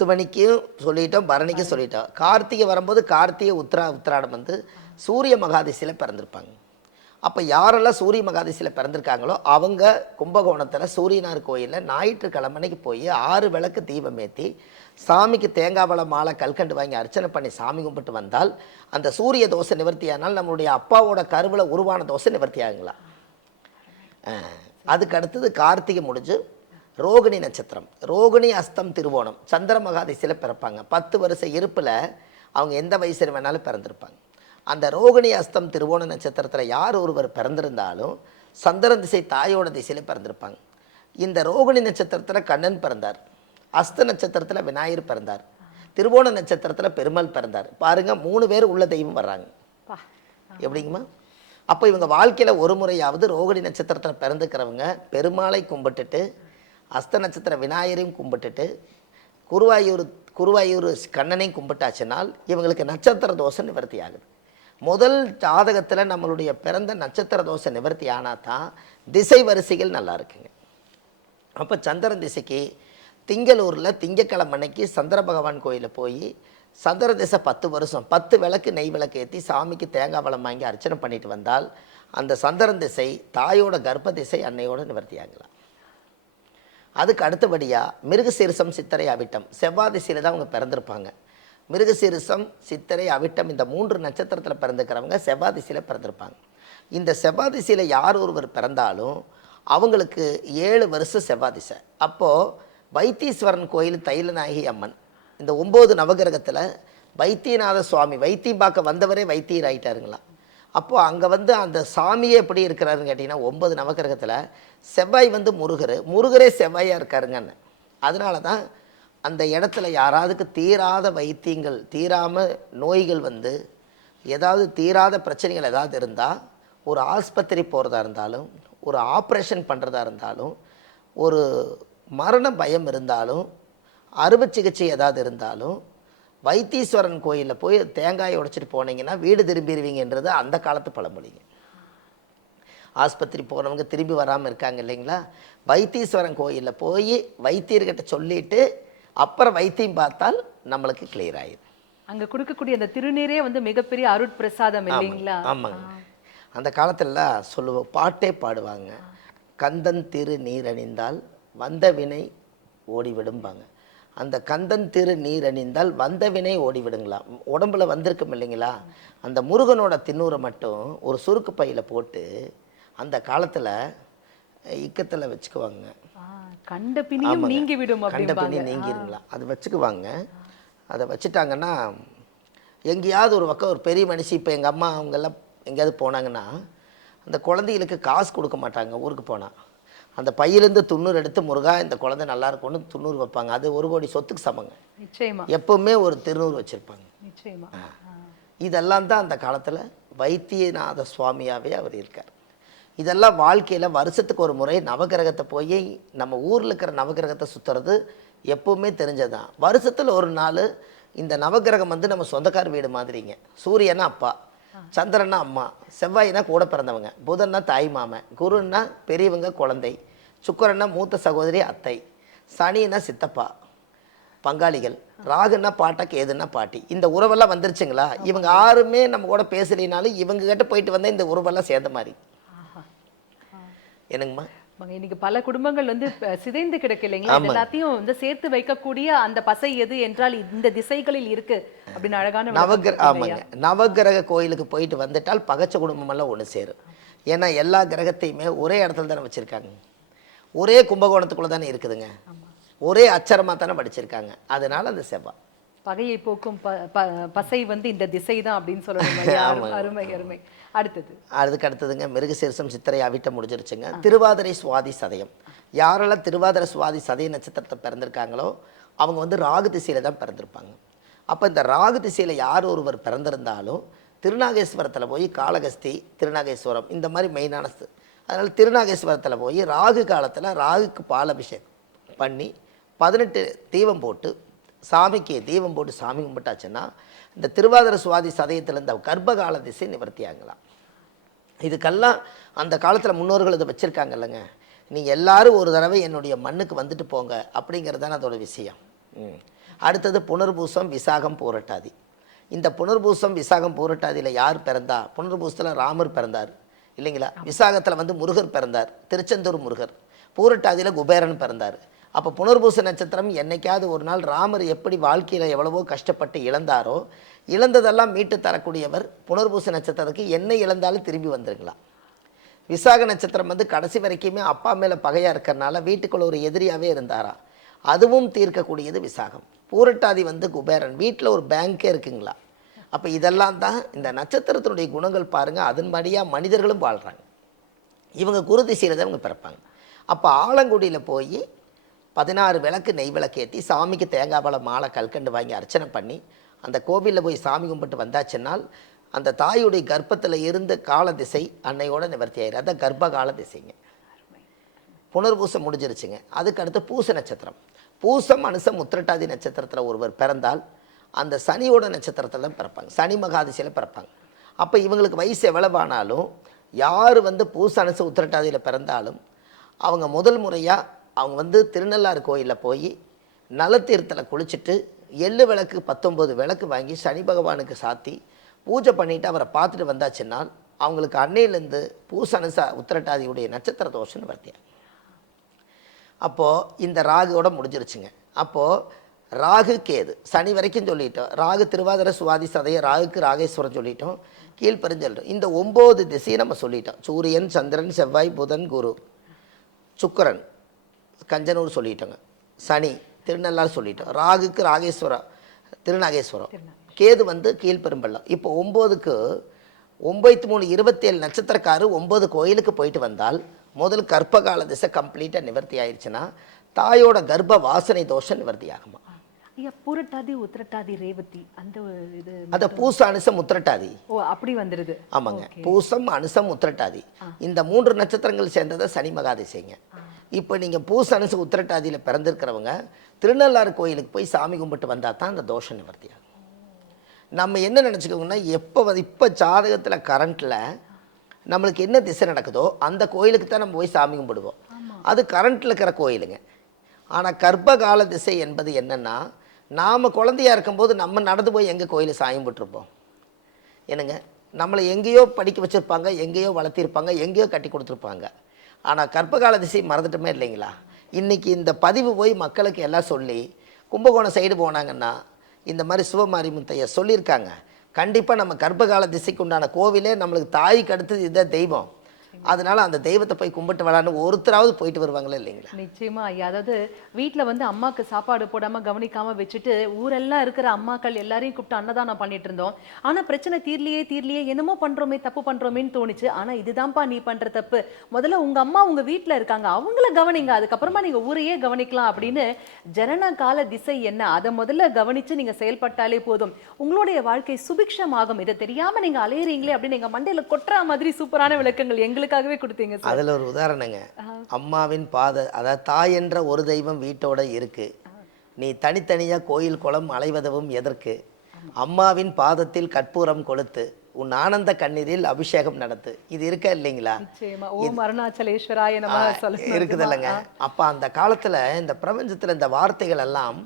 அசுவனிக்கும் சொல்லிட்டோம், பரணிக்கும் சொல்லிட்டோம். கார்த்திகை வரும்போது கார்த்திகை உத்திராடம் வந்து சூரிய மகாதிசையில் பிறந்திருப்பாங்க. அப்போ யாரெல்லாம் சூரிய மகாதிசையில் பிறந்திருக்காங்களோ அவங்க கும்பகோணத்தில் சூரியனார் கோயிலில் ஞாயிற்றுக்கிழமைக்கு போய் 6 விளக்கு தீபம் ஏற்றி சாமிக்கு தேங்காய் பழம் மாலை கல்கண்டு வாங்கி அர்ச்சனை பண்ணி சாமி கும்பிட்டு வந்தால் அந்த சூரிய தோசை நிவர்த்தியானால் நம்மளுடைய அப்பாவோட கருவில் உருவான தோசை நிவர்த்தி ஆகுங்களா. அதுக்கு அடுத்தது கார்த்திகை முடிஞ்சு ரோகிணி நட்சத்திரம், ரோகிணி அஸ்தம் திருவோணம் சந்திர மகாதிசையில் பிறப்பாங்க. 10 வருஷ இருப்பில் அவங்க எந்த வயசில் வேணாலும் பிறந்திருப்பாங்க. அந்த ரோகிணி அஸ்தம் திருவோண நட்சத்திரத்தில் யார் ஒருவர் பிறந்திருந்தாலும் சந்திரன் திசை தாயோட திசையில் பிறந்திருப்பாங்க. இந்த ரோகிணி நட்சத்திரத்தில் கண்ணன் பிறந்தார், அஸ்த நட்சத்திரத்தில் விநாயகர் பிறந்தார், திருவோண நட்சத்திரத்தில் பெருமாள் பிறந்தார். பாருங்கள் 3 பேர் உள்ள தெய்வம் வர்றாங்க. எப்படிங்கம்மா? அப்போ இவங்க வாழ்க்கையில் ஒரு முறையாவது ரோகிணி நட்சத்திரத்தில் பிறந்துக்கிறவங்க பெருமாளை கும்பிட்டுட்டு அஸ்த நட்சத்திர விநாயகரையும் கும்பிட்டுட்டு குருவாயூர் கண்ணனையும் கும்பிட்டாச்சுனால் இவங்களுக்கு நட்சத்திர தோஷம் நிவர்த்தி ஆகுது. முதல் ஜாதகத்தில் நம்மளுடைய பிறந்த நட்சத்திர தோஷம் நிவர்த்தி ஆனால் தான் திசை வரிசைகள் நல்லா இருக்குங்க. அப்போ சந்திரன் திசைக்கு திங்களூரில் திங்கக்கிழமை அன்னைக்கு சந்திர பகவான் கோயிலில் போய் சந்திர திசை 10 வருஷம் 10 விளக்கு நெய் விளக்கு ஏற்றி சாமிக்கு தேங்காய் பழம் வாங்கி அர்ச்சனை பண்ணிட்டு வந்தால் அந்த சந்திரன் திசை தாயோட கர்ப்ப திசை அன்னையோட நிவர்த்தி ஆகலாம். அதுக்கு அடுத்தபடியாக மிருகசீரிசம் சித்திரை அவிட்டம் செவ்வாய் திசையில் தான் அவங்க பிறந்திருப்பாங்க. மிருகசீரிசம் சித்திரை அவிட்டம் இந்த 3 நட்சத்திரத்தில் பிறந்துக்கிறவங்க செவ்வாய் திசையில் பிறந்திருப்பாங்க. இந்த செவ்வாய் திசையில் யார் ஒருவர் பிறந்தாலும் அவங்களுக்கு 7 வருஷம் செவ்வாய் திசை. அப்போது வைத்தீஸ்வரன் கோயில் தைலநாயகி அம்மன் இந்த 9 நவகிரகத்தில் வைத்தியநாத சுவாமி வைத்தியம் பார்க்க வந்தவரே வைத்தியர் ஆகிட்டாருங்களா. அப்போது அங்கே வந்து அந்த சாமியே எப்படி இருக்கிறாருன்னு கேட்டிங்கன்னா 9 நவகிரகத்தில் செவ்வாய் வந்து முருகரே செவ்வாயாக இருக்காருங்கன்னு. அதனால தான் அந்த இடத்துல யாராவதுக்கு தீராத வைத்தியங்கள் தீராமல் நோய்கள் வந்து ஏதாவது தீராத பிரச்சனைகள் ஏதாவது இருந்தால் ஒரு ஆஸ்பத்திரி போகிறதா இருந்தாலும் ஒரு ஆப்ரேஷன் பண்ணுறதா இருந்தாலும் ஒரு மரண பயம் இருந்தாலும் அறுவை சிகிச்சை ஏதாவது இருந்தாலும் வைத்தீஸ்வரன் கோயிலில் போய் தேங்காயை உடைச்சிட்டு போனீங்கன்னா வீடு திரும்பிடுவீங்கன்றது அந்த காலத்து பழமொழிங்க. ஆஸ்பத்திரி போனவங்க திரும்பி வராமல் இருக்காங்க இல்லைங்களா. வைத்தீஸ்வரன் கோயிலில் போய் வைத்தியர்கிட்ட சொல்லிவிட்டு அப்புறம் வைத்தியம் பார்த்தால் நம்மளுக்கு கிளியர் ஆயிடும். அங்கே கொடுக்கக்கூடிய அந்த திருநீரே வந்து மிகப்பெரிய அருட்பிரசாதம் இல்லைங்களா. ஆமாங்க. அந்த காலத்தில் சொல்லுவோம், பாட்டே பாடுவாங்க, கந்தன் திரு நீர் அணிந்தால் வந்த வினை ஓடிவிடும்பாங்க. அந்த கந்தன் திரு நீர் அணிந்தால் வந்த வினை ஓடிவிடுங்களாம். உடம்புல வந்திருக்கும் இல்லைங்களா, அந்த முருகனோட திண்ணூரை மட்டும் ஒரு சுருக்கு பையில் போட்டு அந்த காலத்தில் இக்கத்தில் வச்சுக்குவாங்க. கண்ட பிணியும் நீங்கி விடும், கண்ட பிணியும் நீங்கிருங்களா, அது வச்சுக்குவாங்க. அதை வச்சுட்டாங்கன்னா எங்கேயாவது ஒரு பக்கம் ஒரு பெரிய மனுஷி இப்போ எங்கள் அம்மா அவங்கெல்லாம் எங்கேயாவது போனாங்கன்னா அந்த குழந்தைகளுக்கு காசு கொடுக்க மாட்டாங்க. ஊருக்கு போனால் அந்த பையிலேருந்து துண்ணூறு எடுத்து முருகா இந்த குழந்தை நல்லா இருக்கும்னு துண்ணூறு வைப்பாங்க. அது 1 கோடி சொத்துக்கு சமங்க. நிச்சயமா எப்பவுமே ஒரு திருநூறு வச்சுருப்பாங்க. நிச்சயமா இதெல்லாம் தான் அந்த காலத்தில் வைத்தியநாத சுவாமியாகவே அவர் இருக்கார். இதெல்லாம் வாழ்க்கையில் வருஷத்துக்கு ஒரு முறை நவகிரகத்தை போய் நம்ம ஊரில் இருக்கிற நவகிரகத்தை சுற்றுறது எப்பவுமே தெரிஞ்சதான். வருஷத்தில் ஒரு நாள் இந்த நவகிரகம் வந்து நம்ம சொந்தக்கார வீடு மாதிரிங்க. சூரியனா அப்பா, சந்திரன்னா அம்மா, செவ்வாய்னா கூட பிறந்தவங்க, புதன்னா தாய் மாமன், குருன்னா பெரியவங்க குழந்தை, சுக்கரன்னா மூத்த சகோதரி அத்தை, சனின்னா சித்தப்பா பங்காளிகள், ராகுன்னா பாட்டா கேதுன்னா பாட்டி. இந்த உறவெல்லாம் வந்துருச்சுங்களா. இவங்க யாருமே நம்ம கூட பேசலினாலும் இவங்க கிட்ட போயிட்டு வந்தால் இந்த உறவெல்லாம் சேர்ந்த மாதிரி என்னங்கம்மா. இன்னைக்கு பல குடும்பங்கள் வந்து சிதைந்து கிடக்கு இல்லைங்களா. எல்லாத்தையும் வந்து சேர்த்து வைக்கக்கூடிய அந்த பசை எது என்றால் இந்த திசைகளில் இருக்கு அப்படின்னு அழகான ஆமாங்க. நவகிரக கோயிலுக்கு போயிட்டு வந்துட்டால் பகச்ச குடும்பமெல்லாம் ஒன்று சேரும். ஏன்னா எல்லா கிரகத்தையுமே ஒரே இடத்துல தானே வச்சுருக்காங்க, ஒரே கும்பகோணத்துக்குள்ளே தானே இருக்குதுங்க, ஒரே அச்சரமாக தானே படிச்சிருக்காங்க. அதனால அந்த செவ்வாய் பகையை போக்கும் பசை வந்து இந்த திசை தான் அப்படின்னு சொல்லணும். அருமை அருமை. அதுக்கு அடுத்ததுங்க மிருகசீரிசம் சித்திரை அவிட்டம் முடிஞ்சிருச்சுங்க. திருவாதிரை சுவாதி சதயம். யாரெல்லாம் திருவாதிரை சுவாதி சதய நட்சத்திரத்தை பிறந்திருக்காங்களோ அவங்க வந்து ராகு திசையில் தான் பிறந்திருப்பாங்க. அப்போ இந்த ராகு திசையில் யார் ஒருவர் பிறந்திருந்தாலும் திருநாகேஸ்வரத்தில் போய் காளகஸ்தி திருநாகேஸ்வரம் இந்த மாதிரி மெயினான அதனால் திருநாகேஸ்வரத்தில் போய் ராகு காலத்தில் ராகுக்கு பாலபிஷேகம் பண்ணி 18 தீபம் போட்டு சாமிக்கு தீபம் போட்டு சாமி கும்பிட்டாச்சுன்னா இந்த திருவாதிரை சுவாதி சதயத்தில் இந்த கர்ப்பகால திசை நிவர்த்தி ஆகலாம். இதுக்கெல்லாம் அந்த காலத்தில் முன்னோர்கள் இதை வச்சுருக்காங்க இல்லைங்க. நீங்கள் எல்லோரும் ஒரு தடவை என்னுடைய மண்ணுக்கு வந்துட்டு போங்க அப்படிங்கிறது தானே அதோட விஷயம். அடுத்தது புனர்பூசம், விசாகம், பூரட்டாதி. இந்த புனர்பூசம், விசாகம், பூரட்டாதியில் யார் பிறந்தா? புனர்பூசத்தில் ராமர் பிறந்தார் இல்லைங்களா? விசாகத்தில் வந்து முருகர் பிறந்தார், திருச்செந்தூர் முருகர். பூரட்டாதியில் குபேரன் பிறந்தார். அப்போ புனர்பூச நட்சத்திரம் என்னைக்காவது ஒரு நாள் ராமர் எப்படி வாழ்க்கையில் எவ்வளவோ கஷ்டப்பட்டு இழந்தாரோ, இழந்ததெல்லாம் மீட்டு தரக்கூடியவர் புனர்பூச நட்சத்திரத்துக்கு. என்ன இழந்தாலும் திரும்பி வந்துருங்களாம். விசாக நட்சத்திரம் வந்து கடைசி வரைக்குமே அப்பா மேலே பகையாக இருக்கிறனால வீட்டுக்குள்ள ஒரு எதிரியாகவே இருந்தாரா, அதுவும் தீர்க்கக்கூடியது விசாகம். பூரட்டாதி வந்து குபேரன், வீட்டில் ஒரு பேங்கே இருக்குங்களா. அப்போ இதெல்லாம் தான் இந்த நட்சத்திரத்தினுடைய குணங்கள் பாருங்கள். அதன்படியாக மனிதர்களும் வாழ்கிறாங்க. இவங்க குரு திசையில் தான் இவங்க பிறப்பாங்க. அப்போ ஆலங்குடியில் போய் 16 விளக்கு நெய் விளக்கு ஏற்றி சாமிக்கு தேங்காய் பழம் மாலை கல்கண்டு வாங்கி அர்ச்சனை பண்ணி அந்த கோவிலில் போய் சாமி கும்பிட்டு வந்தாச்சுன்னால் அந்த தாயுடைய கர்ப்பத்தில் இருந்த கால திசை அன்னையோட நிவர்த்தி ஆயிரு. அதான் கர்ப்ப கால திசைங்க. புனர்பூசம் முடிஞ்சிருச்சுங்க. அதுக்கு அடுத்து பூச நட்சத்திரம். பூசம், அனுசம், உத்திரட்டாதி நட்சத்திரத்தில் ஒருவர் பிறந்தால் அந்த சனியோட நட்சத்திரத்தில் தான் பிறப்பாங்க. சனி மகாதிசையில் பிறப்பாங்க. அப்போ இவங்களுக்கு வயசு எவ்வளவானாலும், யார் வந்து பூச, அனுச, உத்திரட்டாதியில் பிறந்தாலும் அவங்க முதல் முறையாக அவங்க வந்து திருநள்ளாறு கோயிலில் போய் நலத்தீர்த்தில் குளிச்சுட்டு எள்ளு விளக்கு 19 விளக்கு வாங்கி சனி பகவானுக்கு சாத்தி பூஜை பண்ணிவிட்டு அவரை பார்த்துட்டு வந்தாச்சுன்னால் அவங்களுக்கு அன்னையிலேருந்து பூச, அனுச, உத்திரட்டாதியுடைய நட்சத்திர தோஷம் நிவர்த்தியாகும். அப்போது இந்த ராகுவோட முடிஞ்சிருச்சுங்க. அப்போது ராகு கேது சனி வரைக்கும் சொல்லிட்டோம். ராகு திருவாதிரை சுவாதி சதய, ராகுக்கு ராகேஸ்வரன் சொல்லிட்டோம், கீழ்ப்பரிஞ்சொல்லிட்டோம். இந்த 9 திசையை நம்ம சொல்லிட்டோம். சூரியன், சந்திரன், செவ்வாய், புதன், குரு, சுக்கிரன், கஞ்சனூர் சொல்லிட்டோங்க. சனி திருநள்ளாறு சொல்லிட்டோம். ராகுக்கு ராகேஸ்வரம், திருநாகேஸ்வரம். கேது வந்து கீழ்பெரும்பள்ளம். இப்போ 9க்கு 9 3 27 நட்சத்திரக்காரு 9 கோயிலுக்கு போயிட்டு வந்தால் முதல் கர்ப்பகால திசை கம்ப்ளீட்டாக நிவர்த்தி ஆயிடுச்சுன்னா தாயோட கர்ப்ப வாசனை தோஷம் நிவர்த்தி ஆகுமா. ஐயா, பூரட்டாதி, உத்திரட்டாதி, ரேவதி அந்த இது அத பூச, அனுசம், உத்திரட்டாதி. ஓ, அப்படி வந்துருது. ஆமாங்க. பூசம், அனுசம், உத்திரட்டாதி இந்த 3 நட்சத்திரங்கள் சேர்ந்ததை சனி மகாதிசைங்க. இப்போ நீங்கள் பூச, அனுச, உத்திரட்டாதியில் பிறந்திருக்கிறவங்க திருநள்ளாறு கோயிலுக்கு போய் சாமி கும்பிட்டு வந்தால் தான் அந்த தோஷம் நிவர்த்தி ஆகும். நம்ம என்ன நினச்சிக்கோங்கன்னா, இப்போ ஜாதகத்தில் கரண்ட்டில் நம்மளுக்கு என்ன திசை நடக்குதோ அந்த கோயிலுக்கு தான் நம்ம போய் சாமி கும்பிடுவோம். அது கரண்ட்டில் இருக்கிற கோயிலுங்க. ஆனால் கர்ப்பகால திசை என்பது என்னென்னா, நாம் குழந்தையாக இருக்கும்போது நம்ம நடந்து போய் எங்கே கோயிலை சாமி கும்பிட்டுருப்போம் என்னங்க. நம்மளை எங்கேயோ படிக்க வச்சுருப்பாங்க, எங்கேயோ வளர்த்திருப்பாங்க, எங்கேயோ கட்டி கொடுத்துருப்பாங்க. ஆனால் கர்ப்பகால திசை மறந்துட்டுமே இல்லைங்களா. இன்றைக்கி இந்த பதிவு போய் மக்களுக்கு எல்லாம் சொல்லி கும்பகோணம் சைடு போனாங்கன்னா இந்த மாதிரி சிவமாரிமுத்தைய சொல்லியிருக்காங்க. கண்டிப்பாக நம்ம கர்ப்பகால திசைக்கு உண்டான கோவிலே நம்மளுக்கு தாய்க்கு அடுத்தது இதுதான் தெய்வம். அதனால அந்த தெய்வத்தை போய் கும்பிட்டு வரலான்னு ஒருத்தராவது போயிட்டு வருவாங்களே இல்லைங்களா. நிச்சயமா ஐயா. அதாவது வீட்டில் வந்து அம்மாவுக்கு சாப்பாடு போடாமல் கவனிக்காமல் வச்சுட்டு ஊரெல்லாம் இருக்கிற அம்மாக்கள் எல்லாரையும் கூப்பிட்டு அன்னதானம் பண்ணிட்டு இருந்தோம். ஆனால் பிரச்சனை தீர்லையே என்னமோ பண்ணுறோமே, தப்பு பண்ணுறோமேன்னு தோணுச்சு. ஆனால் இதுதான்ப்பா நீ பண்ணுற தப்பு. முதல்ல உங்கள் அம்மா உங்கள் வீட்டில் இருக்காங்க, அவங்கள கவனிங்க, அதுக்கப்புறமா நீங்கள் ஊரையே கவனிக்கலாம் அப்படின்னு ஜனன கால திசை என்ன அதை முதல்ல கவனித்து நீங்கள் செயல்பட்டாலே போதும். உங்களுடைய வாழ்க்கை சுபிக்ஷமாகும். இதை தெரியாமல் நீங்கள் அலையிறீங்களே அப்படின்னு எங்கள் மண்டையில் கொட்டுற மாதிரி சூப்பரான விளக்கங்கள் எங்களுக்காகவே கொடுத்தீங்க. அதில் ஒரு உதாரணங்க, அம்மாவின் பாத, அதாவது தாய் என்ற ஒரு தெய்வம் வீட்டோட இருக்கு, நீ தனித்தனியாக கோயில் குளம் அலைவதவும் எதற்கு, அம்மாவின் பாதத்தில் கற்பூரம் கொளுத்து உன் ஆனந்த கண்ணீரில் அபிஷேகம் நடத்து. இது இருக்கா இல்லைங்களா. ஓம் அருணாச்சலேஸ்வராய நமः இருக்குது இல்லைங்க. அப்போ அந்த காலத்தில் இந்த பிரபஞ்சத்தில் இந்த வார்த்தைகள் எல்லாம்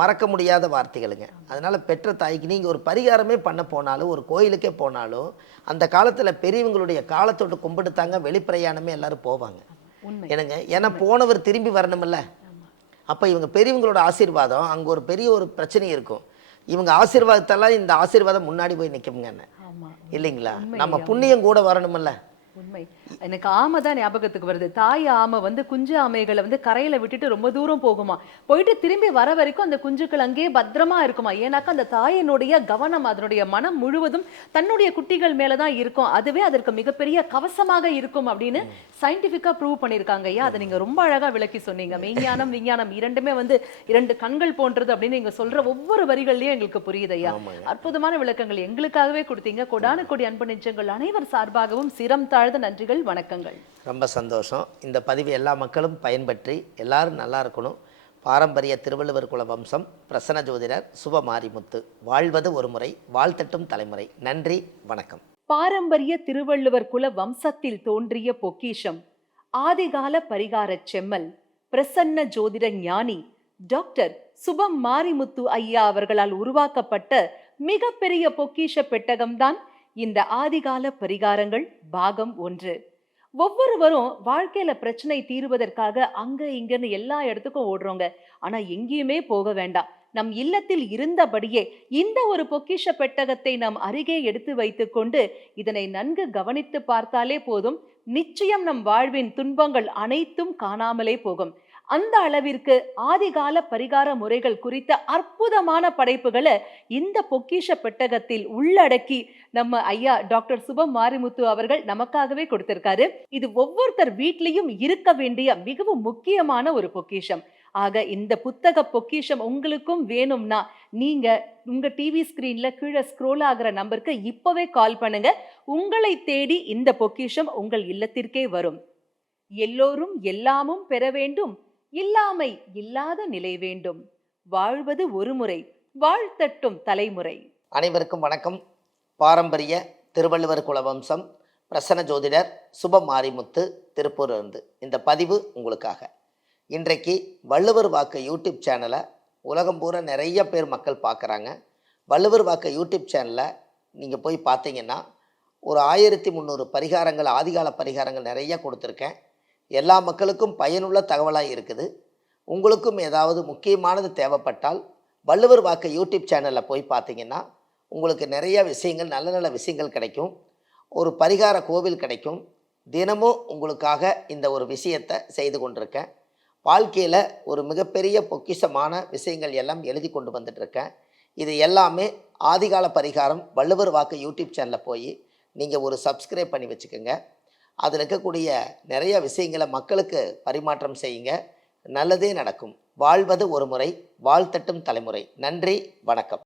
மறக்க முடியாத வார்த்தைகளுங்க. அதனால் பெற்ற தாய்க்கு நீங்கள் ஒரு பரிகாரமே பண்ண போனாலும், ஒரு கோயிலுக்கே போனாலும் அந்த காலத்தில் பெரியவங்களுடைய காலத்தோடு கும்பிட்டுத்தாங்க வெளிப்பிரயாணமே எல்லாரும் போவாங்க என்னங்க. ஏன்னா போனவர் திரும்பி வரணுமில்ல. அப்போ இவங்க பெரியவங்களோட ஆசீர்வாதம், அங்கே ஒரு பெரிய ஒரு பிரச்சனை இருக்கும். இவங்க ஆசீர்வாதத்தெல்லாம் இந்த ஆசீர்வாதம் முன்னாடி போய் நிற்குங்க இல்லைங்களா. நம்ம புண்ணியம் கூட வரணுமில்ல. உண்மை. எனக்கு ஆமை தான் ஞாபகத்துக்கு வருது. தாய் ஆமை வந்து குஞ்சு ஆமைகளை வந்து கரையில விட்டுட்டு ரொம்ப தூரம் போகுமா, போயிட்டு திரும்பி வர வரைக்கும் அந்த குஞ்சுக்கள் அங்கேயே பத்திரமா இருக்குமா. ஏன்னாக்கா அந்த தாயினுடைய கவனம், அதனுடைய மனம் முழுவதும் தன்னுடைய குட்டிகள் மேலதான் இருக்கும். அதுவே அதற்கு மிகப்பெரிய கவசமாக இருக்கும் அப்படின்னு சயின்டிபிக்கா ப்ரூவ் பண்ணியிருக்காங்க. ஐயா, அதை நீங்க ரொம்ப அழகா விளக்கி சொன்னீங்க. மெய்ஞானம் விஞ்ஞானம் இரண்டுமே வந்து 2 கண்கள் போன்றது அப்படின்னு நீங்க சொல்ற ஒவ்வொரு வரிகள்லயும் எங்களுக்கு புரியுது ஐயா. அற்புதமான விளக்கங்கள் எங்களுக்காகவே கொடுத்தீங்க. கொடான கொடி அன்பு நெஞ்சங்கள் அனைவர் சார்பாகவும் சிரம் தாழ்ந்த நன்றிகள், வணக்கங்கள். ரொம்ப சந்தோஷம். இந்த பதிவு எல்லா மக்களும் பயன்பற்றி எல்லாரும் நல்லா இருக்கணும். பாரம்பரிய திருவள்ளுவர் குல வம்சம், பிரசன்ன ஜோதிடர் சுபமாரிமுத்து. வாழ்வது ஒரு முறை, வாழ்த்தட்டும் தலைமுறை. நன்றி, வணக்கம். பாரம்பரிய திருவள்ளுவர் குல வம்சத்தில் தோன்றிய பொக்கிஷம், ஆதிகால பரிகார செம்மல், பிரசன்ன ஜோதிட ஞானி டாக்டர் சுபம் மாரிமுத்து ஐயா அவர்களால் உருவாக்கப்பட்ட மிகப்பெரிய பொக்கிஷ பெட்டகம்தான் இந்த ஆதிகால பரிகாரங்கள் பாகம் 1. ஒவ்வொருவரும் வாழ்க்கையில பிரச்சனை தீருவதற்காக அங்க இங்கன்னு எல்லா இடத்துக்கும் ஓடுறோங்க. ஆனா எங்கேயுமே போக வேண்டாம். நம் இல்லத்தில் இருந்தபடியே இந்த ஒரு பொக்கிஷ பெட்டகத்தை நாம் அருகே எடுத்து வைத்துக் கொண்டு இதனை நன்கு கவனித்து பார்த்தாலே போதும், நிச்சயம் நம் வாழ்வின் துன்பங்கள் அனைத்தும் காணாமலே போகும். அந்த அளவிற்கு ஆதிகால பரிகார முறைகள் குறித்த அற்புதமான படைப்புகளை இந்த பொக்கிஷ பெட்டகத்தில் உள்ளடக்கி நம்ம ஐயா டாக்டர் சுபம் மாரிமுத்து அவர்கள் நமக்காகவே கொடுத்திருக்காரு. இது ஒவ்வொருத்தர் வீட்லயும் இருக்க வேண்டிய மிகவும் முக்கியமான ஒரு பொக்கிஷம். ஆக இந்த புத்தக பொக்கிஷம் உங்களுக்கும் வேணும்னா நீங்க உங்க டிவி ஸ்கிரீன்ல கீழே ஸ்க்ரோல் ஆகிற நம்பருக்கு இப்பவே கால் பண்ணுங்க. உங்களை தேடி இந்த பொக்கிஷம் உங்கள் இல்லத்திற்கே வரும். எல்லோரும் எல்லாமும் பெற வேண்டும், இல்லாமை இல்லாத நிலை வேண்டும், வாழ்வது ஒரு முறை, வாழ்த்தட்டும் தலைமுறை. அனைவருக்கும் வணக்கம். பாரம்பரிய திருவள்ளுவர் குலவம்சம் பிரசன்ன ஜோதிடர் சுபம் மாரிமுத்து திருப்பூரிலிருந்து இந்த பதிவு உங்களுக்காக. இன்றைக்கு வள்ளுவர் வாக்கு யூடியூப் சேனலை உலகம் பூரா நிறைய பேர் மக்கள் பார்க்குறாங்க. வள்ளுவர் வாக்கு யூடியூப் சேனலில் நீங்கள் போய் பார்த்தீங்கன்னா ஒரு 1300 பரிகாரங்கள், ஆதிகால பரிகாரங்கள் நிறைய கொடுத்துருக்கேன். எல்லா மக்களுக்கும் பயனுள்ள தகவலாக இருக்குது. உங்களுக்கும் ஏதாவது முக்கியமானது தேவைப்பட்டால் வள்ளுவர் வாக்கு யூடியூப் சேனலில் போய் பார்த்தீங்கன்னா உங்களுக்கு நிறைய விஷயங்கள், நல்ல நல்ல விஷயங்கள் கிடைக்கும். ஒரு பரிகார கோவில் கிடைக்கும். தினமும் உங்களுக்காக இந்த ஒரு விஷயத்தை செய்து கொண்டிருக்கேன். வாழ்க்கையில் ஒரு மிகப்பெரிய பொக்கிஷமான விஷயங்கள் எல்லாம் எழுதி கொண்டு வந்துட்டுருக்கேன். இது எல்லாமே ஆதிகால பரிகாரம் வள்ளுவர் வாக்கு யூடியூப் சேனலில் போய் நீங்கள் ஒரு சப்ஸ்கிரைப் பண்ணி வச்சுக்கோங்க. அதில் இருக்கக்கூடிய நிறைய விஷயங்களை மக்களுக்கு பரிமாற்றம் செய்யுங்க. நல்லதே நடக்கும். வாழ்வது ஒரு முறை, வாழ்த்தட்டும் தலைமுறை. நன்றி, வணக்கம்.